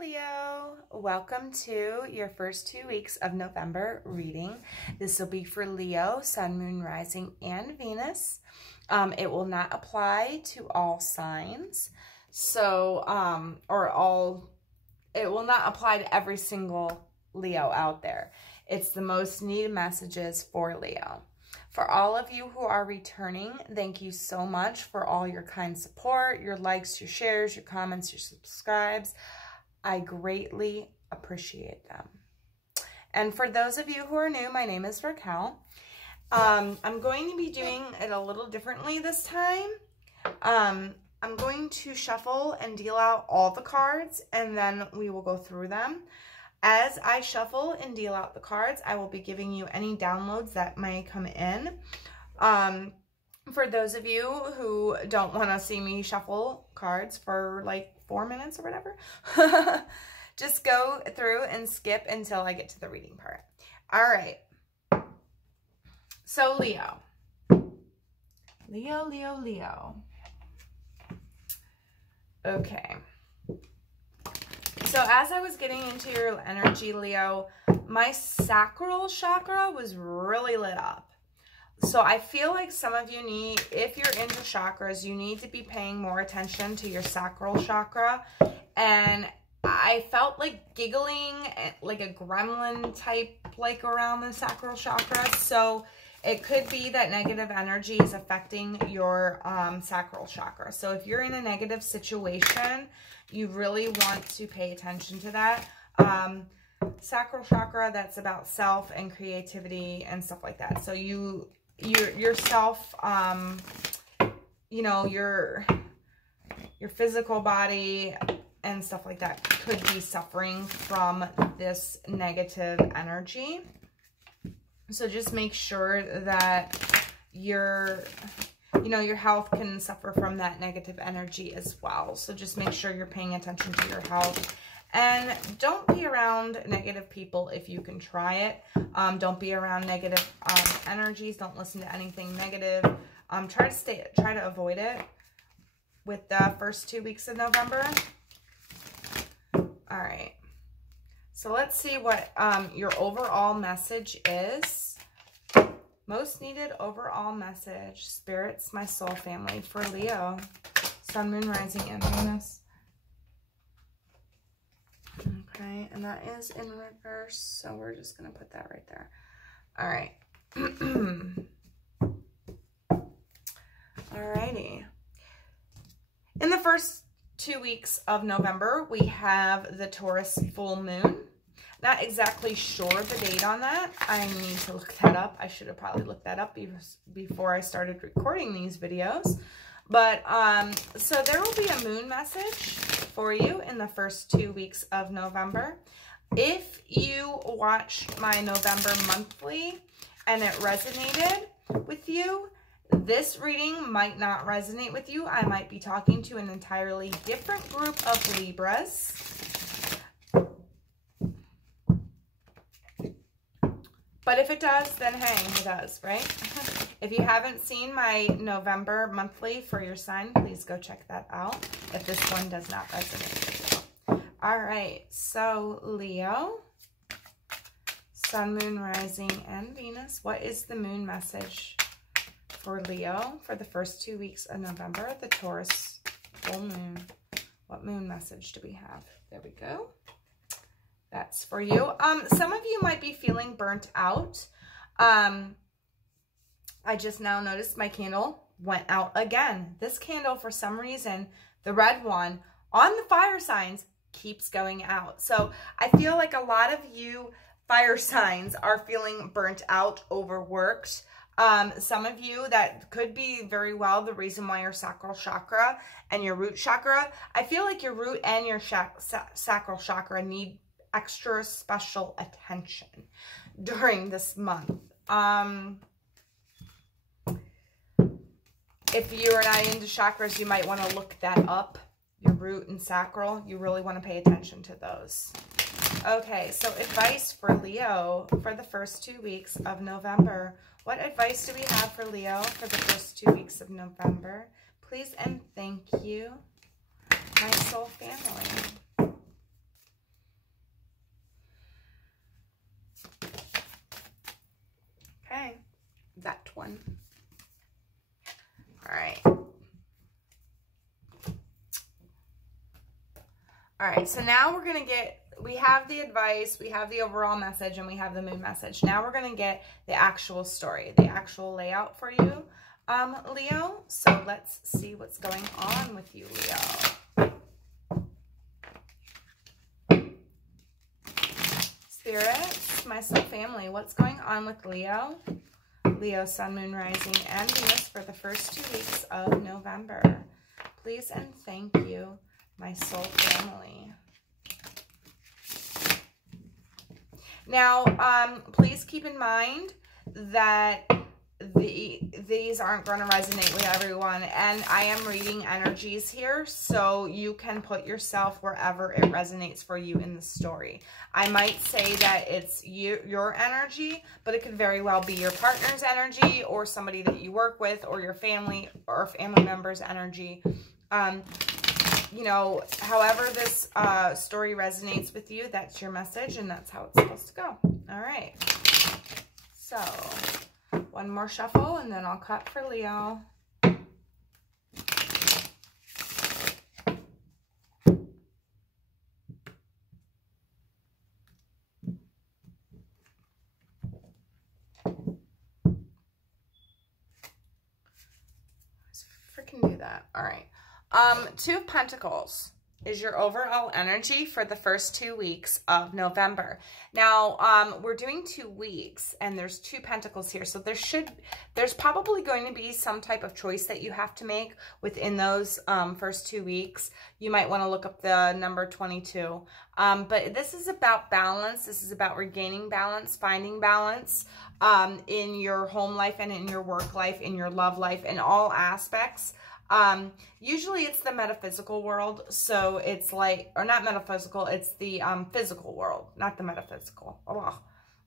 Leo, welcome to your first 2 weeks of November reading. This will be for Leo, Sun, Moon, Rising, and Venus. It will not apply to all signs, so it will not apply to every single Leo out there. It's the most needed messages for Leo. For all of you who are returning, thank you so much for all your kind support, your likes, your shares, your comments, your subscribes. I greatly appreciate them. And for those of you who are new, my name is Racquel. I'm going to be doing it a little differently this time. I'm going to shuffle and deal out all the cards, and then we will go through them. As I shuffle and deal out the cards, I will be giving you any downloads that may come in. For those of you who don't want to see me shuffle cards for like 4 minutes or whatever, just go through and skip until I get to the reading part. All right. So Leo. Leo. Okay. So as I was getting into your energy, Leo, my sacral chakra was really lit up. So I feel like some of you need, if you're into chakras, you need to be paying more attention to your sacral chakra. And I felt like giggling, like a gremlin type, like around the sacral chakra. So it could be that negative energy is affecting your sacral chakra. So if you're in a negative situation, you really want to pay attention to that. Sacral chakra, that's about self and creativity and stuff like that. So yourself, you know, your physical body and stuff like that could be suffering from this negative energy. So just make sure that your health can suffer from that negative energy as well. So just make sure you're paying attention to your health. And don't be around negative people if you can try it. Don't be around negative energies. Don't listen to anything negative. Try to avoid it with the first 2 weeks of November. All right. So let's see what your overall message is. Most needed overall message. Spirits, my soul family for Leo. Sun, Moon, Rising, and Venus. Okay, and that is in reverse, so we're just going to put that right there. All right. Alrighty. In the first 2 weeks of November, we have the Taurus full moon. Not exactly sure the date on that. I need to look that up. I should have probably looked that up before I started recording these videos. But, so there will be a moon message for you in the first 2 weeks of November. If you watched my November monthly and it resonated with you, this reading might not resonate with you. I might be talking to an entirely different group of Libras. But if it does, then hey, it does, right? If you haven't seen my November monthly for your sign, please go check that out if this one does not resonate with you. All right, so Leo, Sun, Moon, Rising, and Venus. What is the moon message for Leo for the first 2 weeks of November? The Taurus full moon. What moon message do we have? There we go. That's for you. Some of you might be feeling burnt out. I just now noticed my candle went out again. This candle, for some reason, the red one on the fire signs keeps going out. So I feel like a lot of you fire signs are feeling burnt out, overworked. Some of you, that could be very well the reason why your sacral chakra and your root chakra, I feel like your root and your sacral chakra need extra special attention during this month. If you're not into chakras, you might want to look that up. Your root and sacral, you really want to pay attention to those. Okay, so advice for Leo for the first 2 weeks of November. What advice do we have for Leo for the first 2 weeks of November? Please and thank you, my soul family. that one. All right. All right, so now we're going to get, we have the advice, we have the overall message, and we have the moon message. Now we're going to get the actual story, the actual layout for you, Leo. So let's see what's going on with you, Leo. Spirits, my soul family, what's going on with Leo? Leo, Sun, Moon, Rising, and Venus for the first 2 weeks of November. Please and thank you, my soul family. Now, please keep in mind that these aren't going to resonate with everyone, and I am reading energies here, so you can put yourself wherever it resonates for you in the story. I might say that it's your energy, but it could very well be your partner's energy, or somebody that you work with, or your family or family member's energy. You know, however this story resonates with you, that's your message, and that's how it's supposed to go. All right. So, one more shuffle, and then I'll cut for Leo. Let's freaking do that. All right. Two of Pentacles is your overall energy for the first 2 weeks of November. Now, we're doing 2 weeks, and there's 2 Pentacles here. So there's probably going to be some type of choice that you have to make within those first 2 weeks. You might want to look up the number 22. But this is about balance. This is about regaining balance, finding balance in your home life and in your work life, in your love life, in all aspects. Usually it's the metaphysical world, so it's like, or not metaphysical, it's the physical world, not the metaphysical. Oh,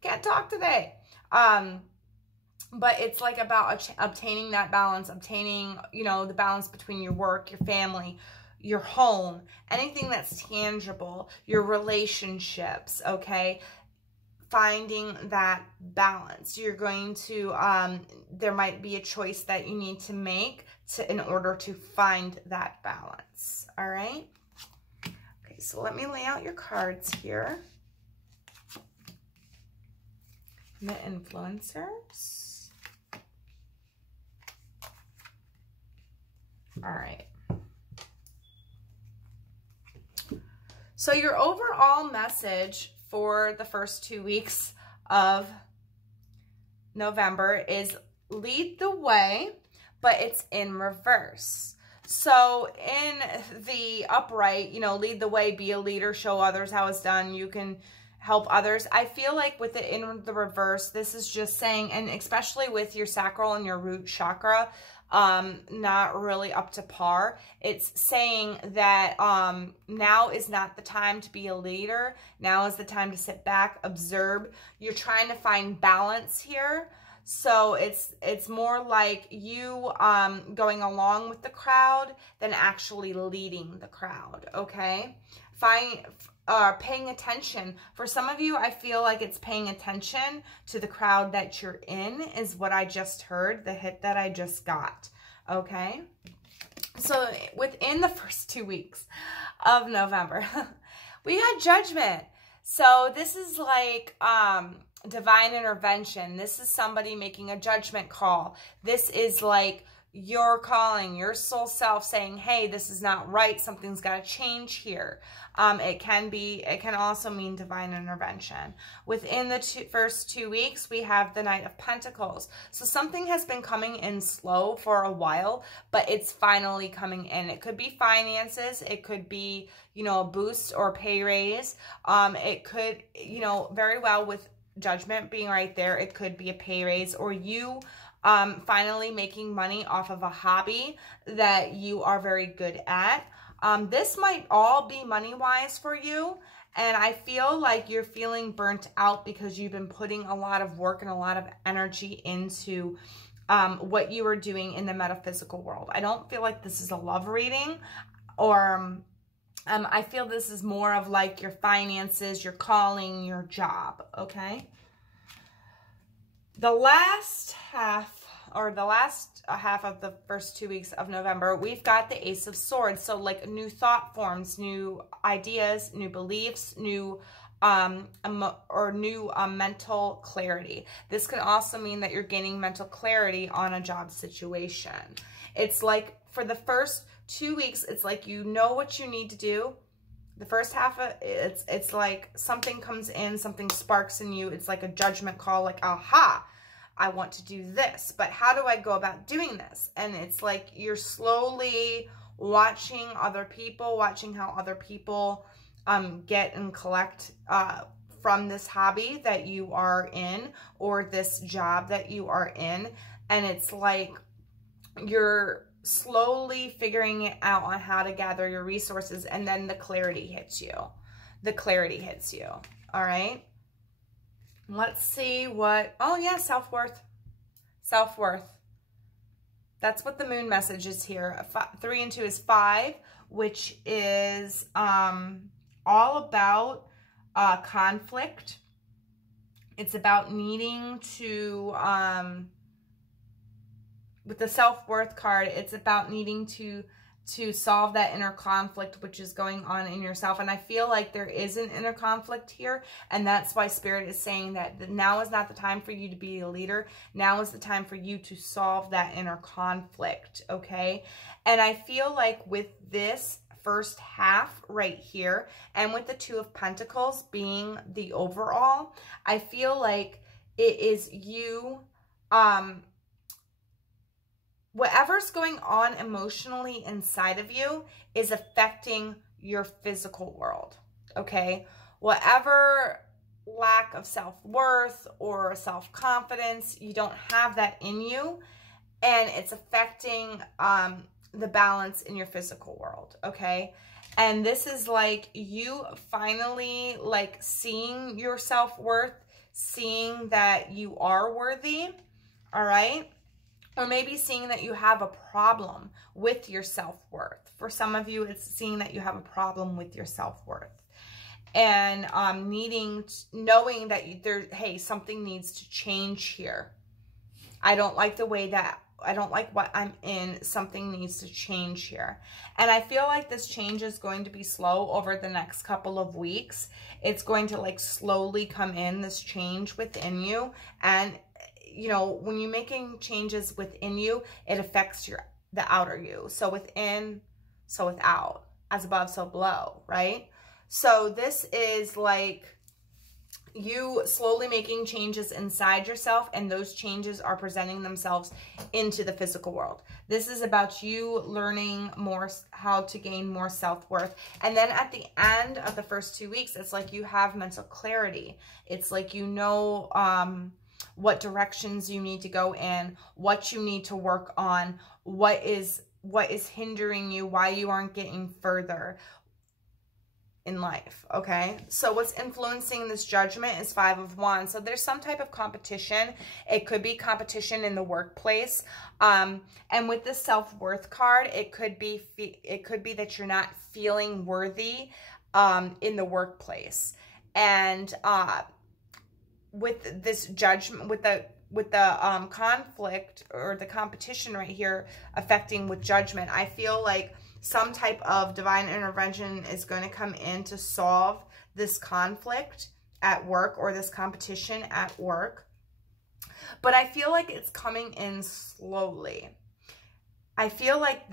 can't talk today. But it's like about obtaining that balance, obtaining, you know, the balance between your work, your family, your home, anything that's tangible, your relationships, okay? Finding that balance. You're going to, there might be a choice that you need to make in order to find that balance. All right. Okay, so let me lay out your cards here. The influencers. All right. So your overall message for the first 2 weeks of November is lead the way, but it's in reverse. So in the upright, you know, lead the way, be a leader, show others how it's done. You can help others. I feel like with it in the reverse, this is just saying, and especially with your sacral and your root chakra, not really up to par. It's saying that now is not the time to be a leader. Now is the time to sit back, observe. You're trying to find balance here. So it's more like you going along with the crowd than actually leading the crowd, okay? Paying attention. For some of you, I feel like it's paying attention to the crowd that you're in is what I just heard, the hit that I just got, okay? So within the first 2 weeks of November, we got Judgment. So this is like divine intervention. This is somebody making a judgment call. This is like your calling, your soul self saying, hey, this is not right. Something's got to change here. It can also mean divine intervention. Within the first 2 weeks, we have the Knight of Pentacles. So something has been coming in slow for a while, but it's finally coming in. It could be finances. It could be, you know, a boost or a pay raise. It could, you know, very well with Judgment being right there, it could be a pay raise, or you finally making money off of a hobby that you are very good at. This might all be money-wise for you, and I feel like you're feeling burnt out because you've been putting a lot of work and a lot of energy into what you are doing in the metaphysical world. I don't feel like this is a love reading, or I feel this is more of like your finances, your calling, your job, okay? The last half, or the last half of the first 2 weeks of November, we've got the Ace of Swords. So like new thought forms, new ideas, new beliefs, new mental clarity. This can also mean that you're gaining mental clarity on a job situation. It's like for the first 2 weeks, it's like you know what you need to do. The first half of it's like something comes in, something sparks in you. It's like a judgment call, like, aha, I want to do this, but how do I go about doing this? And it's like you're slowly watching other people, watching how other people get and collect from this hobby that you are in, or this job that you are in. And it's like you're slowly figuring it out on how to gather your resources, and then the clarity hits you. The clarity hits you. All right. Let's see what, oh yeah, self-worth. Self-worth. That's what the moon message is here. 3 and 2 is 5, which is all about conflict. It's about needing to, with the self-worth card, it's about needing to solve that inner conflict which is going on in yourself. And I feel like there is an inner conflict here, and that's why Spirit is saying that now is not the time for you to be a leader. Now is the time for you to solve that inner conflict, okay? And I feel like with this first half right here, and with the 2 of Pentacles being the overall, I feel like it is you, whatever's going on emotionally inside of you is affecting your physical world, okay? Whatever lack of self-worth or self-confidence, you don't have that in you, and it's affecting the balance in your physical world, okay? And this is like you finally like seeing your self-worth, seeing that you are worthy, all right? Or maybe seeing that you have a problem with your self-worth. For some of you, it's seeing that you have a problem with your self-worth. And knowing that hey, something needs to change here. I don't like the way that, I don't like what I'm in. Something needs to change here. And I feel like this change is going to be slow over the next couple of weeks. It's going to like slowly come in, this change within you. And you know, when you're making changes within you, it affects the outer you. So within, so without, as above, so below, right? So this is like you slowly making changes inside yourself, and those changes are presenting themselves into the physical world. This is about you learning more how to gain more self-worth. And then at the end of the first 2 weeks, it's like you have mental clarity. It's like you know what directions you need to go in, what you need to work on, what is hindering you, why you aren't getting further in life, okay? So what's influencing this judgment is 5 of Wands. So there's some type of competition. It could be competition in the workplace. And with the self-worth card, it could be that you're not feeling worthy in the workplace. And with this judgment, with the conflict or the competition right here affecting with judgment, I feel like some type of divine intervention is going to come in to solve this conflict at work or this competition at work. But I feel like it's coming in slowly. I feel like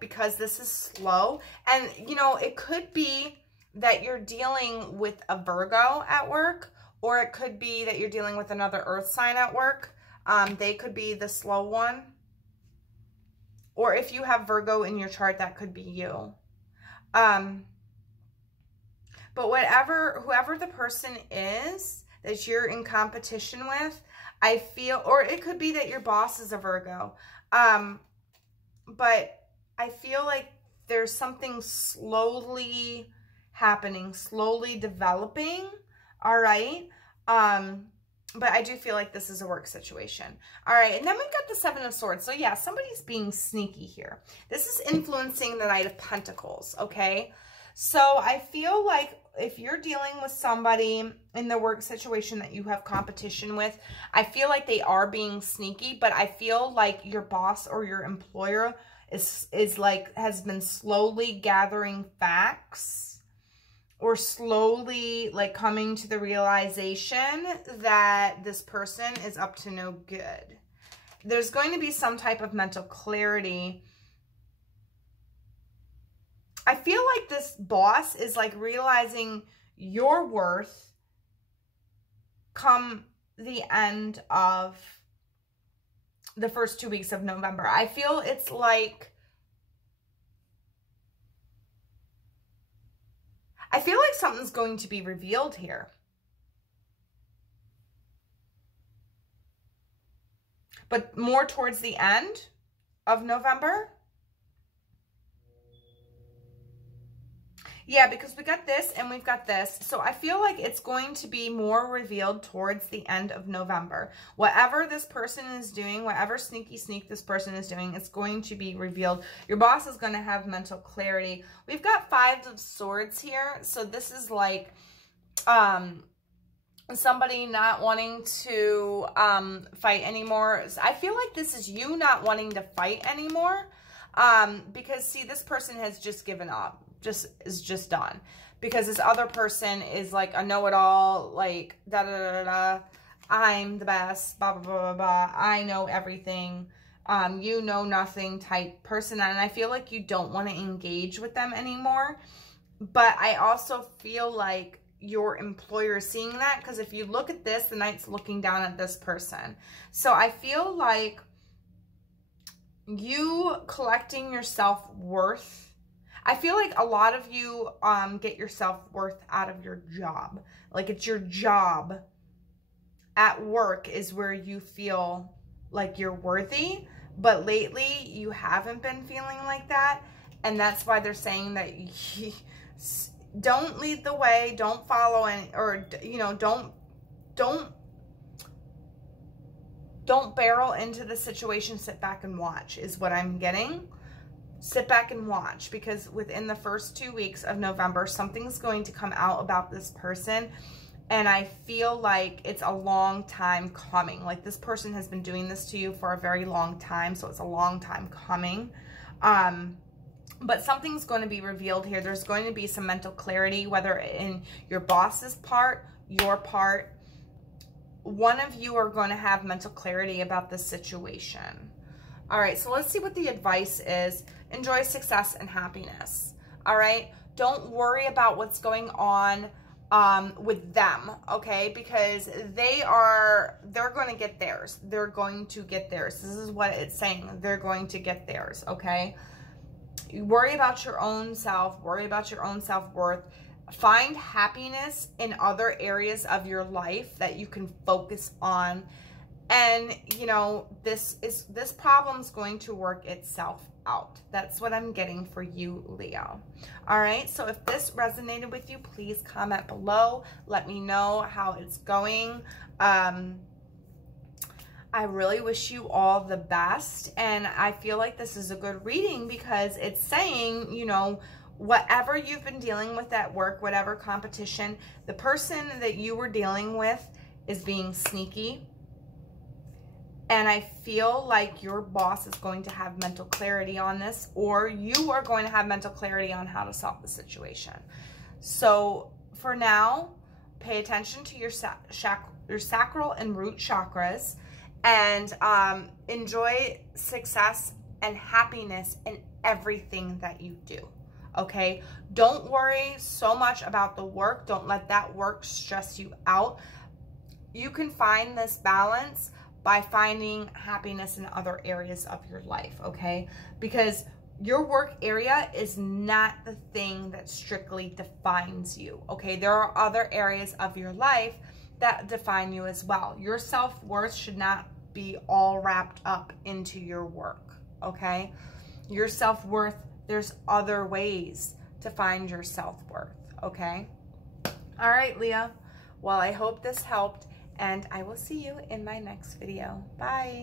because this is slow, and you know, it could be that you're dealing with a Virgo at work, or it could be that you're dealing with another earth sign at work. They could be the slow one. Or if you have Virgo in your chart, that could be you. But whoever the person is that you're in competition with, I feel, or it could be that your boss is a Virgo. But I feel like there's something slowly happening, slowly developing, all right? But I do feel like this is a work situation. All right, and then we've got the 7 of Swords. So yeah, somebody's being sneaky here. This is influencing the Knight of Pentacles, okay? So I feel like if you're dealing with somebody in the work situation that you have competition with, I feel like they are being sneaky, but I feel like your boss or your employer is like, has been slowly gathering facts, or slowly like coming to the realization that this person is up to no good. There's going to be some type of mental clarity. I feel like this boss is like realizing your worth come the end of the first 2 weeks of November. I feel it's like, I feel like something's going to be revealed here. But more towards the end of November. Yeah, because we got this and we've got this. So I feel like it's going to be more revealed towards the end of November. Whatever this person is doing, whatever sneaky sneak this person is doing, it's going to be revealed. Your boss is going to have mental clarity. We've got 5 of Swords here. So this is like somebody not wanting to fight anymore. I feel like this is you not wanting to fight anymore. Because see, this person has just given up. Is just done, because this other person is like a know-it-all, like da da da da, I'm the best, blah blah blah blah blah, I know everything, you know nothing type person, and I feel like you don't want to engage with them anymore. But I also feel like your employer is seeing that, because if you look at this, the Knight's looking down at this person. So I feel like you collecting your self-worth, I feel like a lot of you get your self-worth out of your job. Like it's your job at work is where you feel like you're worthy. But lately you haven't been feeling like that. And that's why they're saying that you don't lead the way, don't follow any, or, you know, don't barrel into the situation, sit back and watch is what I'm getting. Sit back and watch, because within the first 2 weeks of November, something's going to come out about this person. And I feel like it's a long time coming. Like this person has been doing this to you for a very long time. So it's a long time coming. But something's going to be revealed here. There's going to be some mental clarity, whether in your boss's part, your part. One of you are going to have mental clarity about this situation. All right, so let's see what the advice is. Enjoy success and happiness. All right, don't worry about what's going on with them, okay? Because they're going to get theirs. They're going to get theirs. This is what it's saying. They're going to get theirs, okay? Worry about your own self. Worry about your own self-worth. Find happiness in other areas of your life that you can focus on. And, you know, this problem's going to work itself out. That's what I'm getting for you, Leo. All right, so if this resonated with you, please comment below. Let me know how it's going. I really wish you all the best. And I feel like this is a good reading because it's saying, you know, whatever you've been dealing with at work, whatever competition, the person that you were dealing with is being sneaky. And I feel like your boss is going to have mental clarity on this, or you are going to have mental clarity on how to solve the situation. So for now, pay attention to your sacral and root chakras, and enjoy success and happiness in everything that you do. Okay? Don't worry so much about the work. Don't let that work stress you out. You can find this balance by finding happiness in other areas of your life, okay? Because your work area is not the thing that strictly defines you, okay? There are other areas of your life that define you as well. Your self-worth should not be all wrapped up into your work, okay? Your self-worth, there's other ways to find your self-worth, okay? All right, Leo. Well, I hope this helped. And I will see you in my next video. Bye.